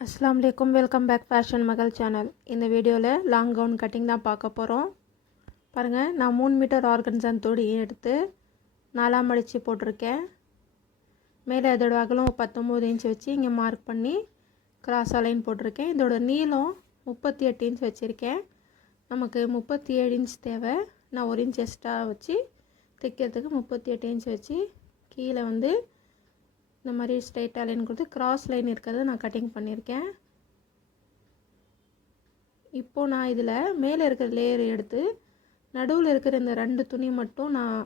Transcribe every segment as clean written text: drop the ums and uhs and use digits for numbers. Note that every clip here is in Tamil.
अस्सलाम वालेकुम वेलकम बैक फैशन मगल चैनल। இந்த வீடியோவில் லாங் கவுன் கட்டிங் தான் பார்க்க போகிறோம். பாருங்கள், நான் 3 மீட்டர் ஆர்கன்ஸா துணி எடுத்து 4 மடித்து போட்டிருக்கேன். மேலே இதோட அகலம் 19 இன்ச் வச்சு இங்கே மார்க் பண்ணி கிராஸாக லைன் போட்டிருக்கேன். இதோட நீளம் 38 இன்ச் வச்சுருக்கேன். நமக்கு 37 இன்ச் தேவை. நான் 1 இன்ச் எக்ஸ்ட்ரா வச்சு தைக்கிறதுக்கு 38 இன்ச் வச்சு கீழே வந்து இந்த மாதிரி ஸ்ட்ரைட்டாக லைன் கொடுத்து கிராஸ் லைன் இருக்கிறத நான் கட்டிங் பண்ணியிருக்கேன். இப்போது நான் இதில் மேலே இருக்கிற லேயர் எடுத்து நடுவில் இருக்கிற இந்த 2 துணி மட்டும் நான்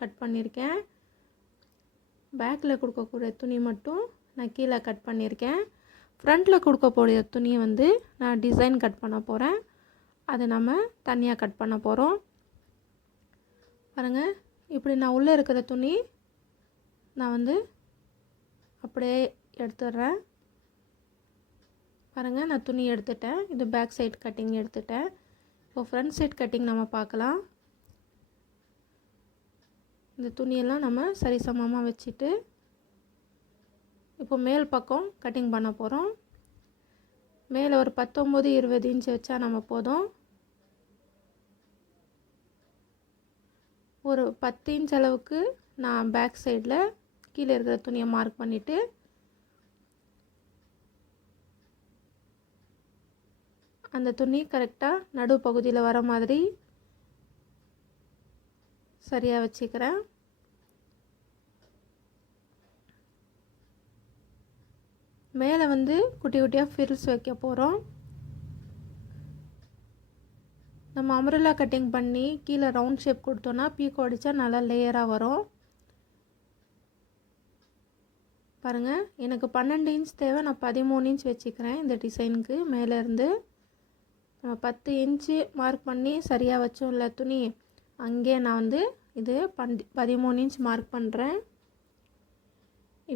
கட் பண்ணியிருக்கேன். பேக்கில் கொடுக்கக்கூடிய துணி மட்டும் நான் கீழே கட் பண்ணியிருக்கேன். ஃப்ரண்ட்டில் கொடுக்கக்கூடிய துணியை வந்து நான் டிசைன் கட் பண்ண போகிறேன். அதை நம்ம தனியாக கட் பண்ண போகிறோம். பாருங்கள், இப்படி நான் உள்ளே இருக்கிற துணி நான் வந்து அப்படியே எடுத்துடுறேன். பாருங்கள், நான் துணி எடுத்துட்டேன். இது பேக் சைட் கட்டிங் எடுத்துட்டேன். இப்போ ஃப்ரண்ட் சைட் கட்டிங் நம்ம பார்க்கலாம். இந்த துணியெல்லாம் நம்ம சரிசமமாக வச்சுட்டு இப்போ மேல் பக்கம் கட்டிங் பண்ண போகிறோம். மேலே ஒரு 19-20 இன்ச் வச்சா நம்ம போதும். ஒரு 10 இன்ச் அளவுக்கு நான் பேக் சைடில் கீழே இருக்கிற துணியை மார்க் பண்ணிவிட்டு அந்த துணி கரெக்டாக நடு பகுதியில் வர மாதிரி சரியாக வச்சுக்கிறேன். மேலே வந்து குட்டி குட்டியாக ஃபில்ஸ் வைக்க போகிறோம். நம்ம அம்ப்ரெல்லா கட்டிங் பண்ணி கீழே ரவுண்ட் ஷேப் கொடுத்தோன்னா பீக்கோ அடித்தா நல்லா லேயராக வரும். பாருங்கள், எனக்கு 12 இன்ச் தேவை. நான் 13 இன்ச் வச்சுக்கிறேன் இந்த டிசைனுக்கு. மேலேருந்து நம்ம 10 இன்ச்சு மார்க் பண்ணி சரியாக வச்சோம்ல துணி, அங்கேயே நான் வந்து இது 13 இன்ச் மார்க் பண்ணுறேன்.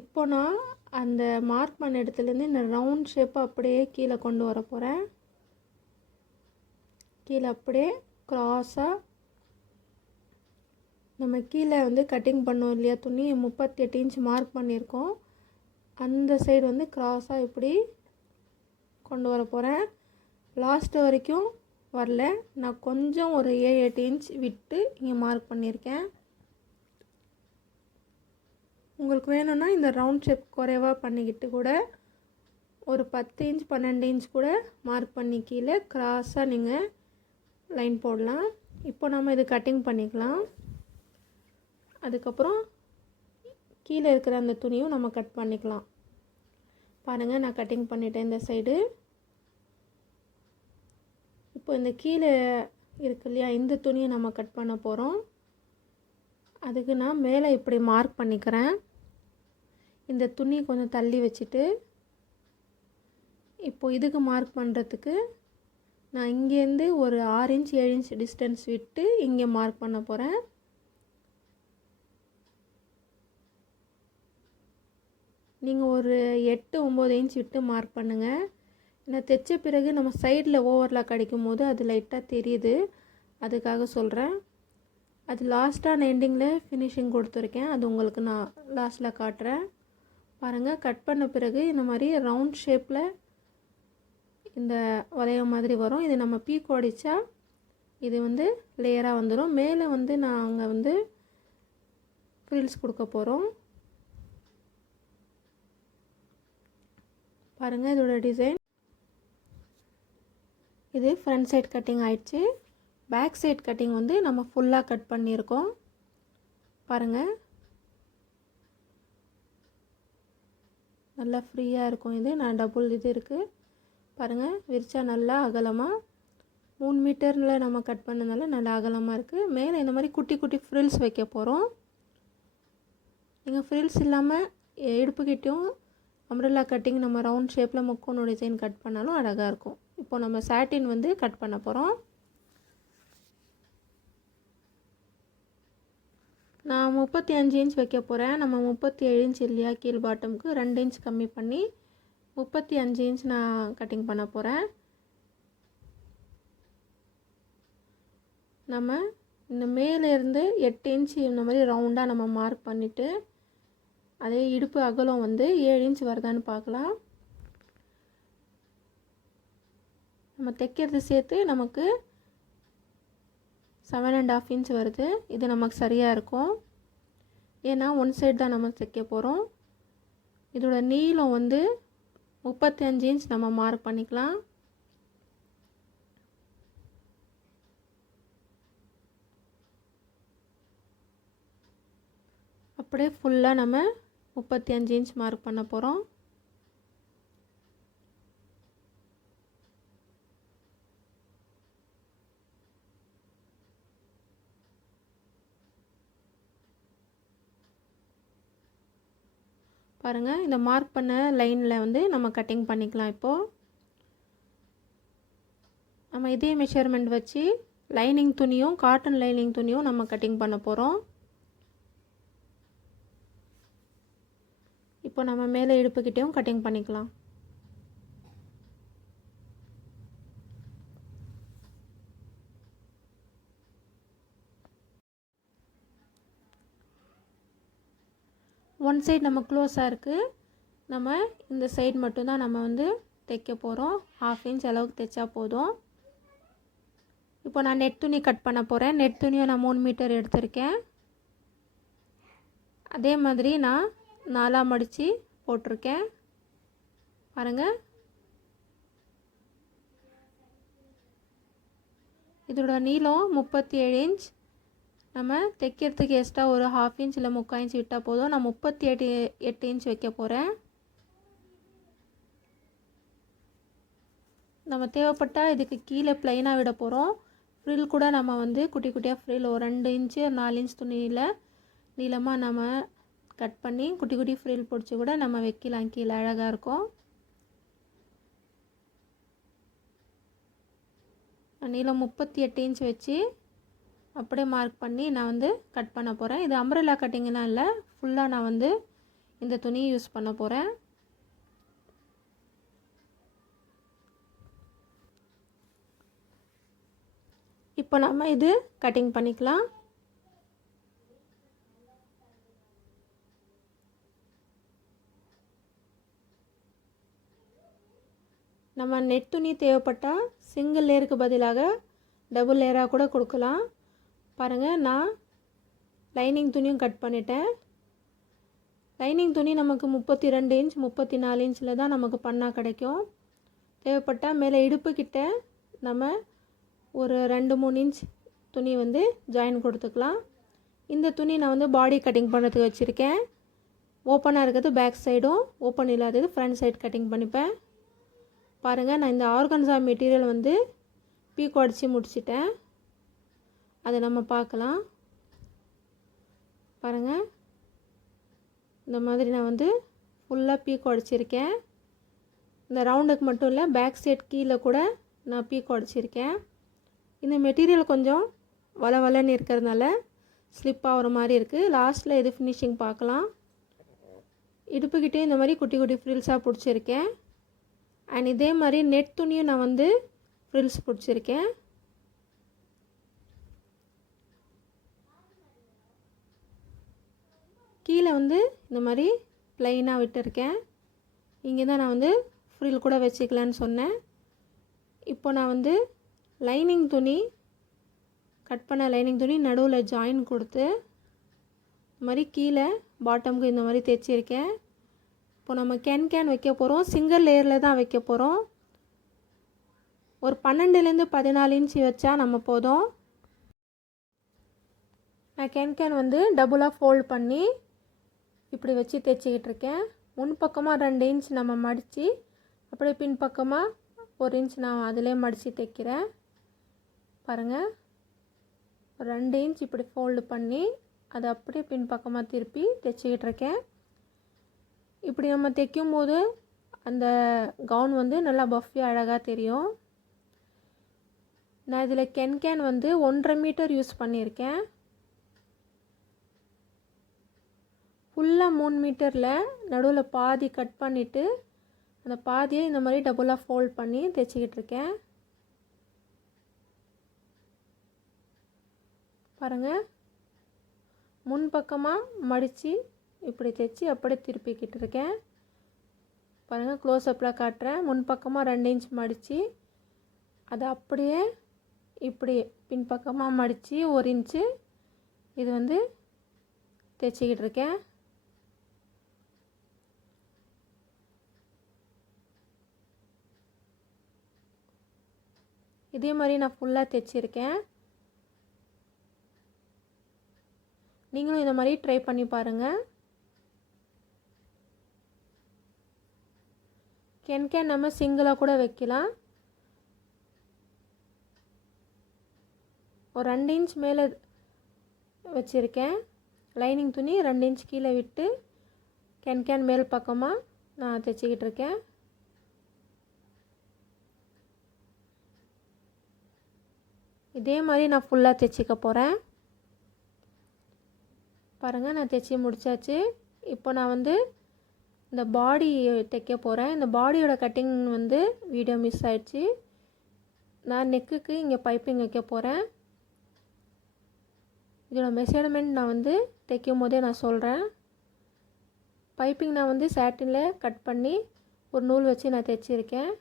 இப்போ நான் அந்த மார்க் பண்ண இடத்துலேருந்து இந்த ரவுண்ட் ஷேப்பை அப்படியே கீழே கொண்டு வர போகிறேன். கீழே அப்படியே க்ராஸாக நம்ம கீழே வந்து கட்டிங் பண்ணோம் இல்லையா துணி, 38 இன்ச் மார்க் பண்ணியிருக்கோம். அந்த சைடு வந்து க்ராஸாக இப்படி கொண்டு வர போகிறேன். லாஸ்ட்டு வரைக்கும் வரல, நான் கொஞ்சம் ஒரு 7-8 இன்ச் விட்டு இங்கே மார்க் பண்ணியிருக்கேன். உங்களுக்கு வேணும்னா இந்த ரவுண்ட் ஷேப் குறைவாக பண்ணிக்கிட்டு கூட ஒரு 10 இன்ச் 12 இன்ச் கூட மார்க் பண்ணி கீழே க்ராஸாக நீங்கள் லைன் போடலாம். இப்போ நம்ம இது கட்டிங் பண்ணிக்கலாம். அதுக்கப்புறம் கீழே இருக்கிற அந்த துணியும் நம்ம கட் பண்ணிக்கலாம். பாருங்கள், நான் கட்டிங் பண்ணிட்டேன் இந்த சைடு. இப்போ இந்த கீழே இருக்கு இல்லையா, இந்த துணியை நம்ம கட் பண்ண போகிறோம். அதுக்கு நான் மேலே இப்படி மார்க் பண்ணிக்கிறேன். இந்த துணி கொஞ்சம் தள்ளி வச்சுட்டு இப்போது இதுக்கு மார்க் பண்ணுறதுக்கு நான் இங்கேருந்து ஒரு 6 இன்ச் 7 இன்ச் டிஸ்டன்ஸ் விட்டு இங்கே மார்க் பண்ண போகிறேன். நீங்கள் ஒரு 8-9 இன்ச் விட்டு மார்க் பண்ணுங்கள். ஏன்னா தைச்ச பிறகு நம்ம சைடில் ஓவர்லாக் அடிக்கும் போது அது லைட்டாக தெரியுது, அதுக்காக சொல்கிறேன். அது லாஸ்ட்டான எண்டிங்கில் ஃபினிஷிங் கொடுத்துருக்கேன், அது உங்களுக்கு நான் லாஸ்ட்டில் காட்டுறேன். பாருங்கள், கட் பண்ண பிறகு இந்த மாதிரி ரவுண்ட் ஷேப்பில் இந்த வளைய மாதிரி வரும். இது நம்ம பீக்கோ அடித்தா இது வந்து லேயராக வந்துடும். மேலே வந்து நாங்கள் வந்து ஃப்ரில்ஸ் கொடுக்க போகிறோம். பாருங்கள், இதோட டிசைன் இது ஃப்ரண்ட் சைட் கட்டிங் ஆயிடுச்சு. பேக் சைட் கட்டிங் வந்து நம்ம ஃபுல்லாக கட் பண்ணியிருக்கோம். பாருங்கள், நல்லா ஃப்ரீயாக இருக்கும். இது நான் டபுள் இது இருக்குது பாருங்கள், விரிச்சா நல்லா அகலமாக 3 மீட்டரில் நம்ம கட் பண்ணதுனால நல்லா அகலமாக இருக்குது. மேலே இந்த மாதிரி குட்டி குட்டி ஃப்ரில்ஸ் வைக்க போகிறோம். நீங்கள் ஃப்ரில்ஸ் இல்லாமல் இடுப்புக்கிட்டையும் அம்ப்ரெல்லா கட்டிங் நம்ம ரவுண்ட் ஷேப்பில் முக்கோண டிசைன் கட் பண்ணாலும் அழகாக இருக்கும். இப்போ நம்ம சாட்டின் வந்து கட் பண்ண போகிறோம். நான் 35 இன்ச் வைக்க போகிறேன். நம்ம 37 இன்ச் இல்லையா கீழ் பாட்டமுக்கு 2 இன்ச் கம்மி பண்ணி 35 இன்ச் நான் கட்டிங் பண்ண போகிறேன். நம்ம இந்த மேலேருந்து 8 இன்ச் இந்த மாதிரி ரவுண்டாக நம்ம மார்க் பண்ணிவிட்டு அதே இடுப்பு அகலம் வந்து 7 இன்ச் வருதான்னு பார்க்கலாம். நம்ம தைக்கிறது சேர்த்து நமக்கு 7.5 இன்ச் வருது. இது நமக்கு சரியாக இருக்கும். ஏன்னா ஒன் சைடு தான் நம்ம தைக்க போகிறோம். இதோட நீளம் வந்து 35 இன்ச் நம்ம மார்க் பண்ணிக்கலாம். அப்படியே ஃபுல்லாக நம்ம 35 இன்ச் மார்க் பண்ண போகிறோம். பாருங்கள், இந்த மார்க் பண்ண லைனில் வந்து நம்ம கட்டிங் பண்ணிக்கலாம். இப்போது நம்ம இதே மெஷர்மெண்ட் வச்சு லைனிங் துணியும் காட்டன் லைனிங் துணியும் நம்ம கட்டிங் பண்ண போகிறோம். இப்போ நம்ம மேலே இடுப்புக்கிட்டேயும் கட்டிங் பண்ணிக்கலாம். ஒன் சைடு நம்ம க்ளோஸாக இருக்குது. நம்ம இந்த சைடு மட்டும்தான் நம்ம வந்து தைக்க போகிறோம். 1/2 இன்ச் அளவுக்கு தைச்சா போதும். இப்போ நான் நெட் துணி கட் பண்ண போகிறேன். நெட் துணியை நான் 3 மீட்டர் எடுத்திருக்கேன். அதே மாதிரி நான் 4 மடித்து போட்டிருக்கேன். பாருங்கள், இதோட நீளம் 37 இன்ச். நம்ம தைக்கிறதுக்கு எக்ஸ்ட்ரா ஒரு 1/2 இன்ச் இல்லை 3/4 இன்ச் விட்டால் போதும். நான் 38 இன்ச் வைக்க போகிறேன். நம்ம தேவைப்பட்டால் இதுக்கு கீழே ப்ளைனாக விட போகிறோம். ஃப்ரில் கூட நம்ம வந்து குட்டி குட்டியாக ஃப்ரில் ஒரு 2 இன்ச்சு 4 இன்ச் துணியில் நீளமாக நம்ம கட் பண்ணி குட்டி குட்டி ஃப்ரில் பிடிச்சி கூட நம்ம வைக்கலாம். கீழே அழகாக இருக்கும். நீளம் 38 இன்ச் வச்சு அப்படியே மார்க் பண்ணி நான் வந்து கட் பண்ண போகிறேன். இது அம்ப்ரெல்லா கட்டிங்லாம் இல்லை, ஃபுல்லாக நான் வந்து இந்த துணியை யூஸ் பண்ண போகிறேன். இப்போ நம்ம இது கட்டிங் பண்ணிக்கலாம். நம்ம நெட் துணி தேவைப்பட்டால் சிங்கிள் லேயருக்கு பதிலாக டபுள் லேயராக கூட கொடுக்கலாம். பாருங்கள், நான் லைனிங் துணியும் கட் பண்ணிட்டேன். லைனிங் துணி நமக்கு 32 இன்ச் 34 இன்ச்சில் தான் நமக்கு பண்ணால் கிடைக்கும். தேவைப்பட்டால் மேலே இடுப்புக்கிட்ட நம்ம ஒரு 2-3 இன்ச் துணி வந்து ஜாயின் கொடுத்துக்கலாம். இந்த துணி நான் வந்து பாடி கட்டிங் பண்ணுறதுக்கு வச்சுருக்கேன். ஓப்பனாக இருக்கிறது பேக் சைடும், ஓப்பன் இல்லாதது ஃப்ரண்ட் சைடு கட்டிங் பண்ணிப்பேன். பாருங்கள், நான் இந்த ஆர்கன்சா மெட்டீரியல் வந்து பீக்கோ அடித்து முடிச்சிட்டேன். அதை நம்ம பார்க்கலாம். பாருங்கள், இந்த மாதிரி நான் வந்து ஃபுல்லாக பீக்கோ அடிச்சிருக்கேன். இந்த ரவுண்டுக்கு மட்டும் இல்லை, பேக் சைட் கீழே கூட நான் பீக்கோ அடிச்சிருக்கேன். இந்த மெட்டீரியல் கொஞ்சம் வளன்னு இருக்கிறதுனால ஸ்லிப் ஆகிற மாதிரி இருக்குது. லாஸ்ட்டில் எது ஃபினிஷிங் பார்க்கலாம். இடுப்புக்கிட்டே இந்த மாதிரி குட்டி குட்டி ஃப்ரில்ஸாக பிடிச்சிருக்கேன். அண்ட் இதே மாதிரி நெட் துணியும் நான் வந்து ஃப்ரில்ஸ் பிடிச்சிருக்கேன். கீழே வந்து இந்த மாதிரி ப்ளைனாக விட்டுருக்கேன். இங்கே தான் நான் வந்து ஃப்ரில் கூட வச்சுக்கலான்னு சொன்னேன். இப்போ நான் வந்து லைனிங் துணி கட் பண்ண லைனிங் துணி நடுவில் ஜாயின் கொடுத்து இந்த மாதிரி கீழே பாட்டமுக்கு இந்த மாதிரி தைச்சிருக்கேன். இப்போ நம்ம கேன் வைக்க போகிறோம். சிங்கிள் லேயரில் தான் வைக்க போகிறோம். ஒரு 12லேருந்து 14 இன்ச் வச்சா நம்ம போதும். நான் கேன் வந்து டபுளாக ஃபோல்ட் பண்ணி இப்படி வச்சு தைச்சிக்கிட்டு இருக்கேன். முன்பக்கமாக 2 இன்ச் நம்ம மடித்து அப்படியே பின்பக்கமாக 1 இன்ச் நான் அதிலே மடித்து தைக்கிறேன். பாருங்கள், 2 இன்ச் இப்படி ஃபோல்டு பண்ணி அதை அப்படியே பின்பக்கமாக திருப்பி தைச்சிக்கிட்டு இருக்கேன். இப்படி நம்ம தைக்கும் போது அந்த கவுன் வந்து நல்லா பஃபியாக அழகாக தெரியும். நான் இதில் கேன் வந்து 1.5 மீட்டர் யூஸ் பண்ணியிருக்கேன். ஃபுல்லாக 3 மீட்டரில் நடுவில் பாதி கட் பண்ணிவிட்டு அந்த பாதியை இந்த மாதிரி டபுளாக ஃபோல்ட் பண்ணி தைச்சிக்கிட்டு இருக்கேன். பாருங்கள், முன்பக்கமாக மடித்து இப்படி தைச்சி அப்படியே திருப்பிக்கிட்டு இருக்கேன். பாருங்கள், க்ளோஸ்அப்பில் காட்டுறேன். முன்பக்கமாக 2 இன்ச் மடித்து அதை அப்படியே இப்படி பின்பக்கமாக மடித்து 1 இன்ச்சு இது வந்து தைச்சிக்கிட்டு இருக்கேன். இதே மாதிரி நான் ஃபுல்லாக தைச்சிருக்கேன். நீங்களும் இந்த மாதிரி ட்ரை பண்ணி பாருங்கள். கேன் நம்ம சிங்கிளாக கூட வைக்கலாம். ஒரு 2 இன்ச் மேலே வச்சுருக்கேன். லைனிங் துணி 2 இன்ச் கீழே விட்டு கேன் மேல் பக்கமாக நான் தைச்சிக்கிட்டு இருக்கேன். இதே மாதிரி நான் ஃபுல்லாக தைச்சிக்க போகிறேன். பாருங்கள், நான் தைச்சி முடித்தாச்சு. இப்போ நான் வந்து இந்த பாடி தைக்க போகிறேன். இந்த பாடியோட கட்டிங் வந்து வீடியோ மிஸ் ஆயிடுச்சு. நான் நெக்குக்கு இங்கே பைப்பிங் வைக்க போகிறேன். இதோட மெஷர்மெண்ட் நான் வந்து தைக்கும் போதே நான் சொல்கிறேன். பைப்பிங் நான் வந்து சாட்டினில் கட் பண்ணி ஒரு நூல் வச்சு நான் தைச்சிருக்கேன்.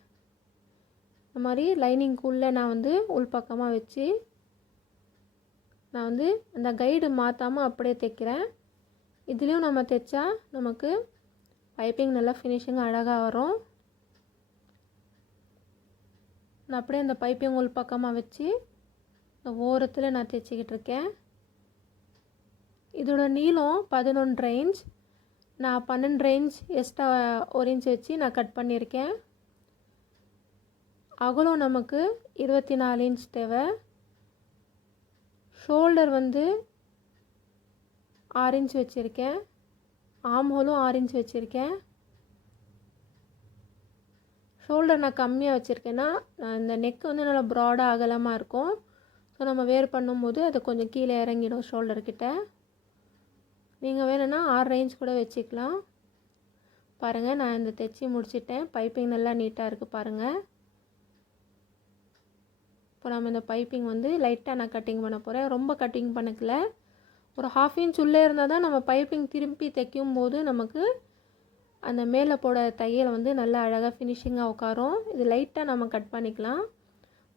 இந்த மாதிரி லைனிங்குள்ளே நான் வந்து உள்பக்கமாக வச்சு நான் வந்து அந்த கைடு மாற்றாமல் அப்படியே தைக்கிறேன். இதுலேயும் நம்ம தைச்சா நமக்கு பைப்பிங் நல்லா ஃபினிஷிங் அழகாக வரும். நான் அப்படியே அந்த பைப்பிங் உள்பக்கமாக வச்சு இந்த ஓரத்தில் நான் தைச்சிக்கிட்டு இருக்கேன். இதோட நீளம் 11 இன்ச். நான் 12 இன்ச் எக்ஸ்ட்ரா 1 இன்ச் வச்சு நான் கட் பண்ணியிருக்கேன். அகலம் நமக்கு 24 இன்ச் தேவை. ஷோல்டர் வந்து 6 இன்ச் வச்சுருக்கேன். ஆம் ஹோலும் 6 இன்ச் வச்சுருக்கேன். ஷோல்டர் நான் கம்மியாக வச்சுருக்கேன்னா இந்த நெக் வந்து நல்லா ப்ராடாக அகலமாக இருக்கும். ஸோ நம்ம வேர் பண்ணும்போது அது கொஞ்சம் கீழே இறங்கிடும் ஷோல்டர்கிட்ட. நீங்கள் வேணும்னா 6 இன்ச் கூட வச்சுக்கலாம். பாருங்கள், நான் இந்த தைச்சி முடிச்சிட்டேன். பைப்பிங் நல்லா நீட்டாக இருக்குது பாருங்கள். இப்போ நம்ம இந்த பைப்பிங் வந்து லைட்டாக நான் கட்டிங் பண்ண போகிறேன். ரொம்ப கட்டிங் பண்ணக்கல. ஒரு 1/2 இன்ச் உள்ளே இருந்தால் தான் நம்ம பைப்பிங் திருப்பி தைக்கும் போது நமக்கு அந்த மேலே போட தையல் வந்து நல்லா அழகாக ஃபினிஷிங்காக உட்காரும். இது லைட்டாக நம்ம கட் பண்ணிக்கலாம்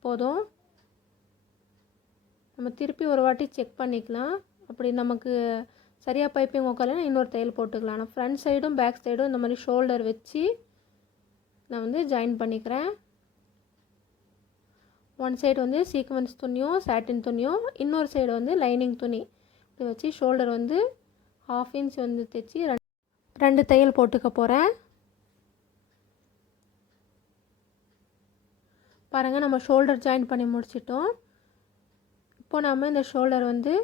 போதும். நம்ம திருப்பி ஒரு வாட்டி செக் பண்ணிக்கலாம். அப்படி நமக்கு சரியாக பைப்பிங் உட்காரலைன்னா இன்னொரு தையல் போட்டுக்கலாம். நான் ஃப்ரண்ட் சைடும் பேக் சைடும் இந்த மாதிரி ஷோல்டர் வச்சு நான் வந்து ஜாயின் பண்ணிக்கிறேன். ஒன் சைடு வந்து சீக்வன்ஸ் துணியும் சாட்டின் துணியும், இன்னொரு சைடு வந்து லைனிங் துணி இப்படி வச்சு ஷோல்டர் வந்து 1/2 இன்ச் வந்து தைச்சி 2 தையல் போட்டுக்க போகிறேன். பாருங்கள், நம்ம ஷோல்டர் ஜாயின் பண்ணி முடிச்சிட்டோம். இப்போ நம்ம இந்த ஷோல்டர் வந்து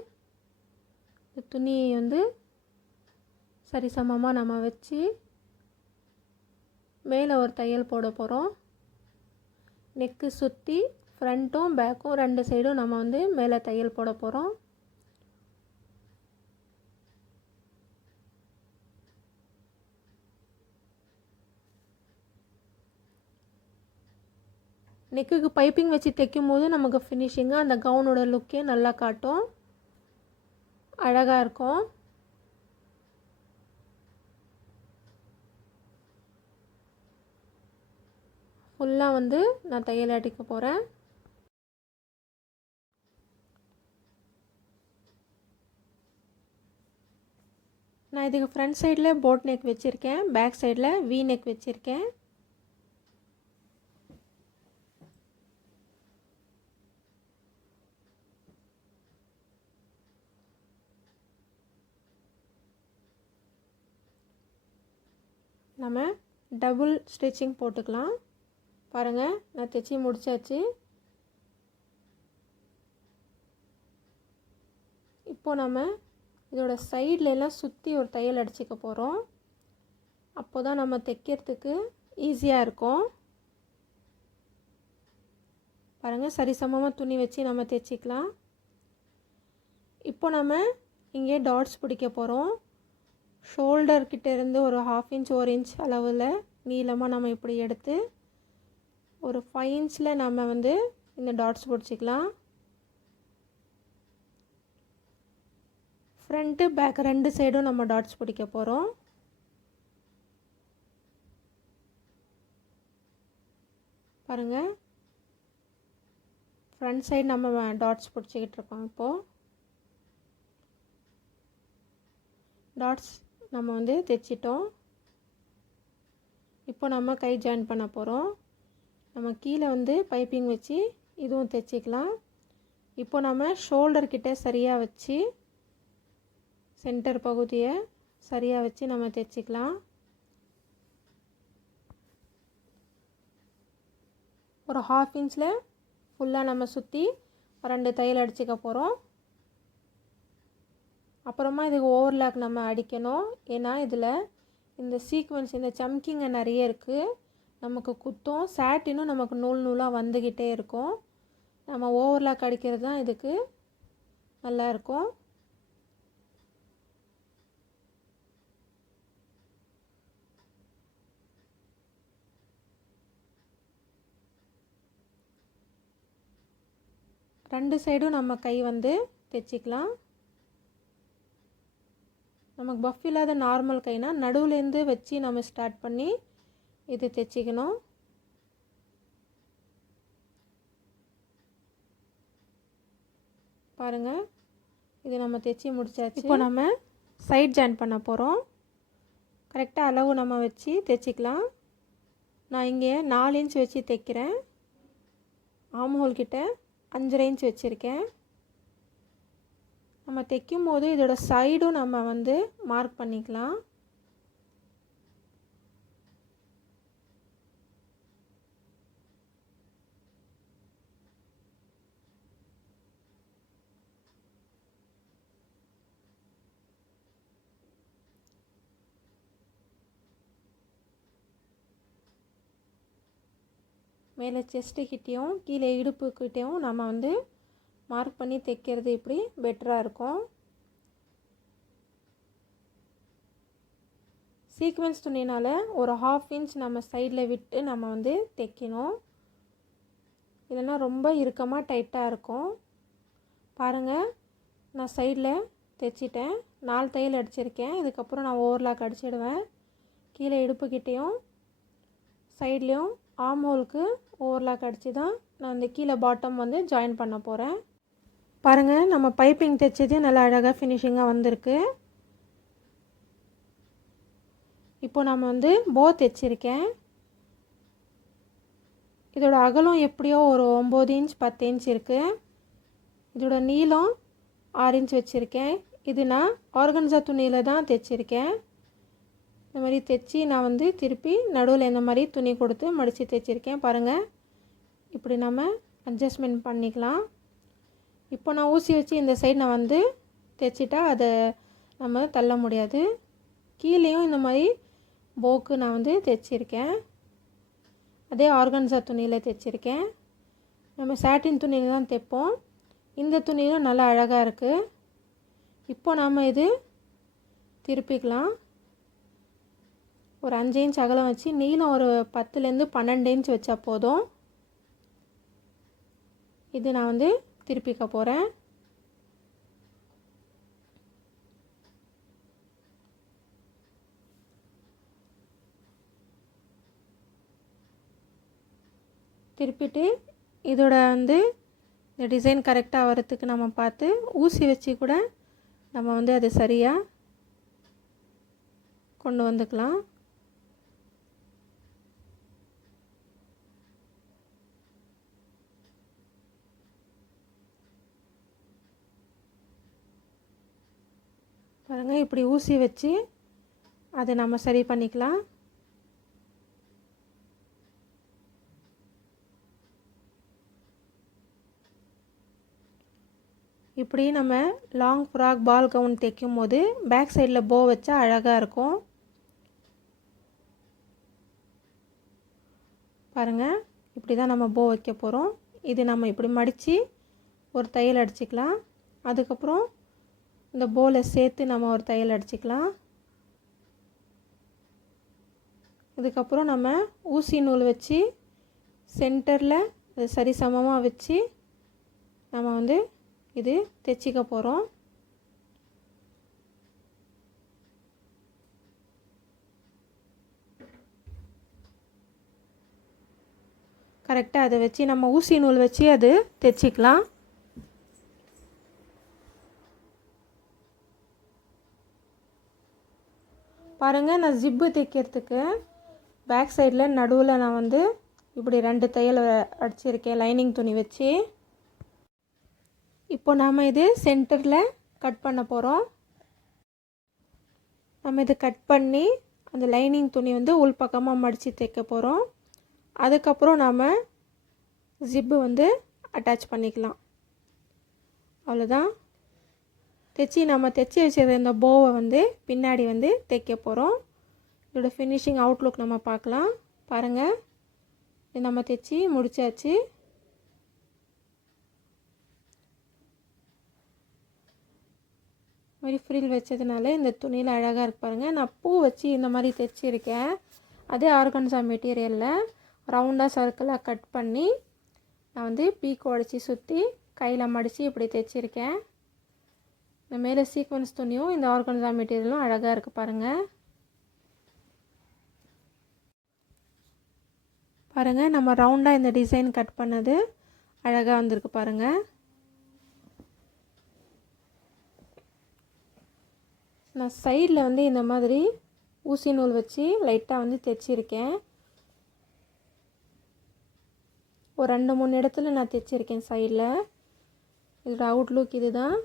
துணியை வந்து சரிசமமாக நம்ம வச்சு மேலே ஒரு தையல் போட போகிறோம். நெக்கு சுற்றி ஃப்ரண்ட்டும் பேக்கும் 2 சைடும் நம்ம வந்து மேலே தையல் போட போகிறோம். நெக்குக்கு பைப்பிங் வச்சு தைக்கும் போது நமக்கு ஃபினிஷிங்காக அந்த கவுனோட லுக்கே நல்லா காட்டும், அழகாக இருக்கும். ஃபுல்லாக வந்து நான் தையல் அடிக்க போகிறேன். நான் இதுக்கு ஃப்ரண்ட் சைடில் போட் நெக் வச்சுருக்கேன், பேக் சைடில் வி நெக் வச்சுருக்கேன். நம்ம டபுள் ஸ்டிச்சிங் போட்டுக்கலாம். பாருங்கள், நான் தைச்சி முடிச்சாச்சு. இப்போ நம்ம இதோட சைடில் எல்லாம் சுற்றி ஒரு தையல் அடிச்சுக்க போகிறோம். அப்போ தான் நம்ம தைக்கிறதுக்கு ஈஸியாக இருக்கும். பாருங்கள், சரிசமமாக துணி வச்சு நம்ம தைச்சிக்கலாம். இப்போ நம்ம இங்கே டாட்ஸ் பிடிக்க போகிறோம். ஷோல்டர்கிட்ட இருந்து ஒரு 1/2 இன்ச் 1 இன்ச் அளவில் நீளமாக நம்ம இப்படி எடுத்து ஒரு 5 இன்ச்சில் நம்ம வந்து இந்த டாட்ஸ் பிடிச்சிக்கலாம். ஃப்ரண்ட்டு பேக் 2 சைடும் நம்ம டாட்ஸ் பிடிக்க போகிறோம். பாருங்கள், ஃப்ரண்ட் சைடு நம்ம டாட்ஸ் பிடிச்சிக்கிட்டு இருக்கோம். இப்போது டாட்ஸ் நம்ம வந்து தைச்சிட்டோம். இப்போ நம்ம கை ஜாயின் பண்ண போகிறோம். நம்ம கீழே வந்து பைப்பிங் வச்சு இதுவும் தைச்சிக்கலாம். இப்போ நம்ம ஷோல்டர் கிட்ட சரியாக வச்சு சென்டர் பகுதியை சரியாக வச்சு நம்ம தைச்சிக்கலாம். ஒரு 1/2 இன்ச்சில் ஃபுல்லாக நம்ம சுற்றி 2 தையல் அடிச்சுக்க போகிறோம். அப்புறமா இதுக்கு ஓவர்லாக் நம்ம அடிக்கணும். ஏன்னா இதில் இந்த சீக்வென்ஸ் இந்த சம்கிங்க நிறைய இருக்குது. நமக்கு குத்தும், சாட்டினும் நமக்கு நூல் நூலாக வந்துக்கிட்டே இருக்கும். நம்ம ஓவர்லாக் அடிக்கிறது தான் இதுக்கு நல்லாயிருக்கும். ரெண்டு சைடும் நம்ம கை வந்து தைச்சிக்கலாம். நமக்கு பஃப் இல்லாத நார்மல் கைனா நடுவுலேருந்து வச்சு நம்ம ஸ்டார்ட் பண்ணி இது தைச்சிக்கணும். பாருங்கள், இது நம்ம தைச்சி முடிச்சாச்சு. இப்போ நம்ம சைட் ஜாயின் பண்ண போகிறோம். கரெக்டாக அளவு நம்ம வச்சு தைச்சிக்கலாம். நான் இங்கே 4 இன்ச் வச்சு தைக்கிறேன். ஆம்ஹோல் கிட்ட 5.5 இன்ச் வச்சுருக்கேன். நம்ம தைக்கும் போது இதோட சைடும் நம்ம வந்து மார்க் பண்ணிக்கலாம். மேலே செஸ்ட்டுக்கிட்டேயும் கீழே இடுப்புக்கிட்டேயும் நம்ம வந்து மார்க் பண்ணி தைக்கிறது இப்படி பெட்டராக இருக்கும். சீக்வென்ஸ் துணினால் ஒரு 1/2 இன்ச் நம்ம சைடில் விட்டு நம்ம வந்து தைக்கணும். இல்லைன்னா ரொம்ப இறுக்கமாக டைட்டாக இருக்கும். பாருங்கள், நான் சைடில் தைச்சிட்டேன். 4 தையல் அடிச்சிருக்கேன். இதுக்கப்புறம் நான் ஓவர்லாக் அடிச்சிடுவேன். கீழே இடுப்புக்கிட்டேயும் சைட்லேயும் ஆம்ஹோலுக்கு ஓவர்லாக் அடித்து தான் நான் இந்த கீழே பாட்டம் வந்து ஜாயின் பண்ண போகிறேன். பாருங்கள், நம்ம பைப்பிங் தைச்சது நல்லா அழகாக ஃபினிஷிங்காக வந்திருக்கு. இப்போ நம்ம வந்து போ தைச்சிருக்கேன். இதோட அகலம் எப்படியோ ஒரு 9 இன்ச் 10 இன்ச் இருக்குது. இதோட நீளம் 6 இன்ச் வச்சுருக்கேன். இது நான் ஆர்கன்ஸா துணியில் தான் தைச்சிருக்கேன். இந்த மாதிரி தைச்சி நான் வந்து திருப்பி நடுவில் இந்த மாதிரி துணி கொடுத்து மடித்து தைச்சிருக்கேன். பாருங்கள், இப்படி நம்ம அட்ஜஸ்ட்மெண்ட் பண்ணிக்கலாம். இப்போ நான் ஊசி வச்சு இந்த சைடு நான் வந்து தைச்சிட்டா அதை நம்ம தள்ள முடியாது. கீழேயும் இந்த மாதிரி போக்கு நான் வந்து தைச்சிருக்கேன். அதே ஆர்கன்ஸா துணியில் தைச்சிருக்கேன். நம்ம சாட்டின் துணியில் தான் தைப்போம். இந்த துணியும் நல்லா அழகாக இருக்குது. இப்போ நாம் இது திருப்பிக்கலாம். ஒரு 5 இன்ச் அகலம் வச்சு நீளம் ஒரு 10லேருந்து 12 இன்ச் வச்சா போதும். இது நான் வந்து திருப்பிக்க போகிறேன். திருப்பிட்டு இதோட வந்து இந்த டிசைன் கரெக்டாக வரத்துக்கு நம்ம பார்த்து ஊசி வச்சு கூட நம்ம வந்து அது சரியாக கொண்டு வந்துக்கலாம். பாருங்கள், இப்படி ஊசி வச்சு அதை நம்ம சரி பண்ணிக்கலாம். இப்படி நம்ம லாங் ஃப்ராக் பால் கவுன் தைக்கும் போது பேக் சைடில் போ வச்சா அழகாக இருக்கும். பாருங்கள், இப்படி தான் நம்ம போ வைக்க போகிறோம். இது நம்ம இப்படி மடித்து ஒரு தையல் அடிச்சுக்கலாம். அதுக்கப்புறம் இந்த போவில் சேர்த்து நம்ம ஒரு தையல் அடிச்சுக்கலாம். இதுக்கப்புறம் நம்ம ஊசி நூல் வச்சு சென்டரில் அது சரி சமமாக வச்சு நம்ம வந்து இது தைச்சிக்க போகிறோம். கரெக்டாக அதை வச்சு நம்ம ஊசி நூல் வச்சு அது தைச்சிக்கலாம். பாருங்கள், நான் ஜிப்பு தைக்கிறதுக்கு பேக் சைடில் நடுவில் நான் வந்து இப்படி 2 தையல் அடிச்சிருக்கேன் லைனிங் துணி வச்சு. இப்போ நாம் இது சென்டரில் கட் பண்ண போகிறோம். நம்ம இது கட் பண்ணி அந்த லைனிங் துணி வந்து உள் பக்கமாக மடித்து தைக்க போகிறோம். அதுக்கப்புறம் நாம் ஜிப்பு வந்து அட்டாச் பண்ணிக்கலாம். அவ்வளோதான். நம்ம தைச்சி வச்சுருந்த இந்த போவை வந்து பின்னாடி வந்து தைக்க போகிறோம். இதோட ஃபினிஷிங் அவுட்லுக் நம்ம பார்க்கலாம். பாருங்கள், இது நம்ம தைச்சி முடிச்சாச்சு. மாதிரி ஃப்ரில் வச்சதுனால இந்த துணியில் அழகாக இருக்கு பாருங்கள். நான் பூ வச்சு இந்த மாதிரி தைச்சிருக்கேன். அதே ஆர்கன்ஸா மெட்டீரியலில் ரவுண்டாக சர்க்கிளாக கட் பண்ணி நான் வந்து பீக்கோ அடித்து சுற்றி கையில் மடித்து இப்படி தைச்சிருக்கேன். இந்த மேலே சீக்வன்ஸ் துணியும் இந்த ஆர்கன்ஸா மெட்டீரியலும் அழகாக இருக்குது பாருங்கள். பாருங்கள், நம்ம ரவுண்டாக இந்த டிசைன் கட் பண்ணது அழகாக வந்திருக்கு பாருங்கள். நான் சைடில் வந்து இந்த மாதிரி ஊசி நூல் வச்சு லைட்டாக வந்து தைச்சிருக்கேன். ஒரு 2-3 இடத்துல நான் தைச்சிருக்கேன் சைடில். இதோட அவுட்லுக் இது தான்.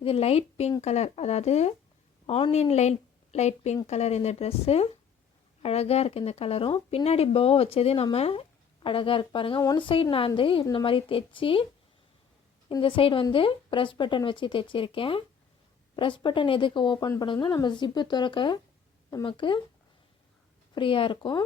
இது லைட் பிங்க் கலர், அதாவது ஆனியன் லைட் பிங்க் கலர். இந்த ட்ரெஸ்ஸு அழகாக இருக்குது. இந்த கலரும் பின்னாடி போ வச்சது நம்ம அழகாக இருக்குது பாருங்கள். ஒன் சைடு நான் வந்து இந்த மாதிரி தைச்சி இந்த சைடு வந்து ப்ரெஸ் பட்டன் வச்சு தைச்சிருக்கேன். ப்ரெஸ் பட்டன் எதுக்கு ஓப்பன் பண்ணணும்னா நம்ம ஜிப்பு திறக்க நமக்கு ஃப்ரீயாக இருக்கும்.